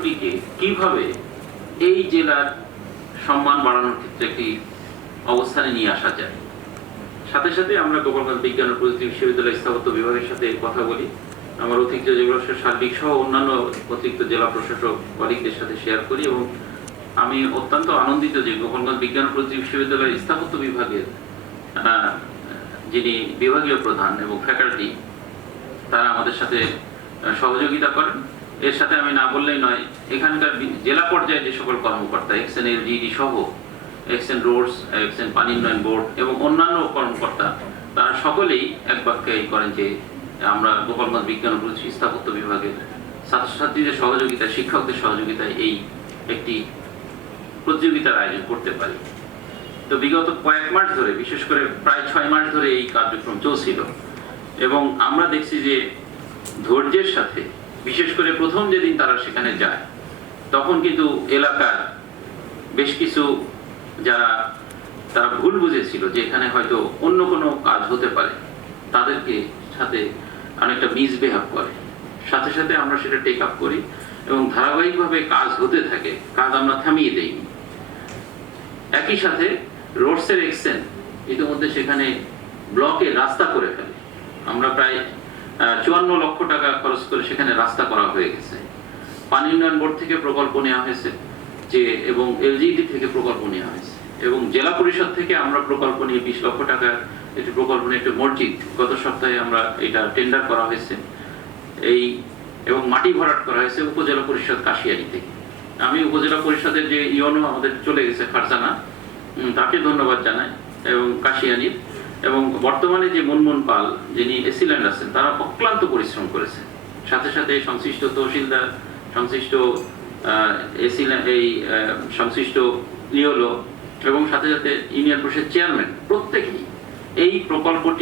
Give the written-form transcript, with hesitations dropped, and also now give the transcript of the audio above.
অংশটিকে কিভাবে এই জেলার সম্মান বাড়ানোর ক্ষেত্রে একটি অবস্থানে নিয়ে আসা যায়। সাথে সাথে আমরা গোপালগঞ্জ বিজ্ঞান ও প্রযুক্তি বিশ্ববিদ্যালয় স্থাপত্য বিভাগের সাথে কথা বলি, আমার অতিরিক্ত যেগুলো সার্বিক সহ অন্যান্য অতিরিক্ত জেলা প্রশাসক কলিগদের সাথে শেয়ার করি। এবং আমি অত্যন্ত আনন্দিত যে গোপালগঞ্জ বিজ্ঞান ও প্রযুক্তি বিশ্ববিদ্যালয়ের স্থাপত্য বিভাগের যিনি বিভাগীয় প্রধান এবং ফ্যাকাল্টি, তারা আমাদের সাথে সহযোগিতা করেন। এর সাথে আমি না বললেই নয়, এখানকার জেলা পর্যায়ে যে সকল কর্মকর্তা এক্সএন এলজিডি সহ এক্সএন রোডস, এক্সএন পানি উন্নয়ন বোর্ড এবং অন্যান্য কর্মকর্তা, তারা সকলেই এক বাক্যে করেন যে আমরা গোপালগঞ্জ বিজ্ঞান ও প্রযুক্তি স্থাপত্য বিভাগের ছাত্রছাত্রীদের সহযোগিতায়, শিক্ষকদের সহযোগিতায় এই একটি প্রতিযোগিতার আয়োজন করতে পারি। তো বিগত কয়েক মাস ধরে, বিশেষ করে প্রায় 6 মাস ধরে এই কার্যক্রম চলছিল এবং আমরা দেখছি যে ধৈর্যের সাথে, বিশেষ করে প্রথম যেদিন তারা সেখানে যায় তখন কিন্তু এলাকার বেশ কিছু যারা তারা ভুল বুঝেছিল যে এখানে হয়তো অন্য কোনো কাজ হতে পারে, তাদেরকে সাথে অনেকটা মিসবিহেভ করে। সাথে সাথে আমরা সেটা টেক আপ করি এবং ধারাবাহিকভাবে কাজ হতে থাকে, কাজ আমরা থামিয়ে দেইনি। একই সাথে রোডসের এক্সটেন ইতিমধ্যে সেখানে ব্লকে রাস্তা করে ফেলে। আমরা প্রায় 54 লক্ষ টাকা খরচ করে সেখানে রাস্তা করা হয়ে গেছে। পানি উন্নয়ন বোর্ড থেকে প্রকল্প নেওয়া হয়েছে যে, এবং এলজিডি থেকে প্রকল্প নেওয়া হয়েছে, এবং জেলা পরিষদ থেকে আমরা প্রকল্প নিয়ে 20 লক্ষ টাকার একটি প্রকল্প নিয়ে একটি মসজিদ গত সপ্তাহে আমরা এটা টেন্ডার করা হয়েছে এই, এবং মাটি ভরাট করা হয়েছে উপজেলা পরিষদ কাশিয়ানী থেকে। আমি উপজেলা পরিষদের যে ইউনো আমাদের চলে গেছে ফারজানা, তাকে ধন্যবাদ জানাই, এবং কাশিয়ানীর, এবং বর্তমানে যে মুনমুন পাল যিনি এসিল্যান্ড আছেন, তারা অক্লান্ত পরিশ্রম করেছে। সাথে সাথে সংশ্লিষ্ট তহসিলদার, সংশ্লিষ্ট সংশ্লিষ্ট ইওলো এবং সাথে সাথে ইউনিয়ন পরিষদ চেয়ারম্যান প্রত্যেকেই এই প্রকল্পটি